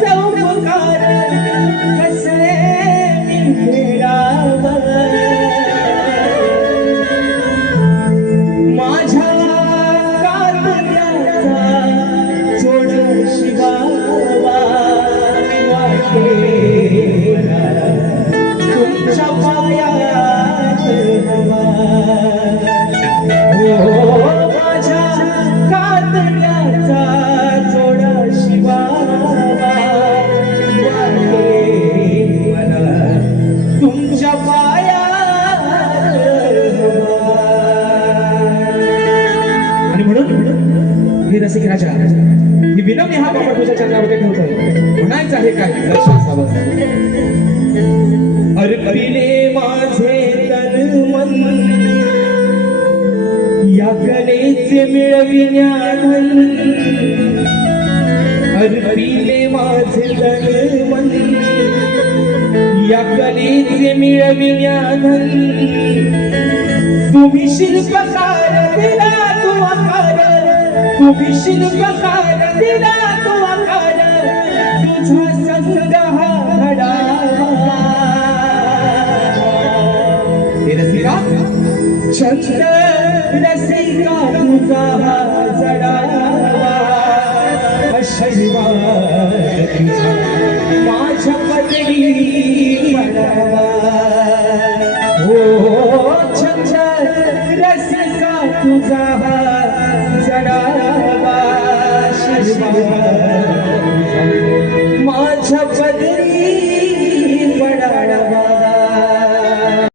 चौकार कसे मी फेडावं माझ्या कातड्याचा जोड शिवावा वाटे तुमच्या पायात हवा हो माझ्या कातड्याचा जोड शिवावा वाटे मला तुमच्या पायात हवा आणि म्हणून हे रसिक राजा ही विनम्र हा बाबा तुझ्या चरणावरती ठेवतोय म्हणायचं आहे काय लक्ष असावं अर्पिले माझे तन मन या कलेचे मिळविण्याधन अर्पिले माझे तन मन या कलेचे मिळविण्याधन तुम्ही शिल्पकार दिला तो आकार तुम्ही शिल्पकार दिला तो आकार तुझा संग हा घडावा चंद्र रसिका तुझा हा जडावा आशीर्वाद तुझा माझ्या पदरी पडावा हो चंद्र रसिका तुझा हा जडावा आशीर्वाद माझ्या पदरी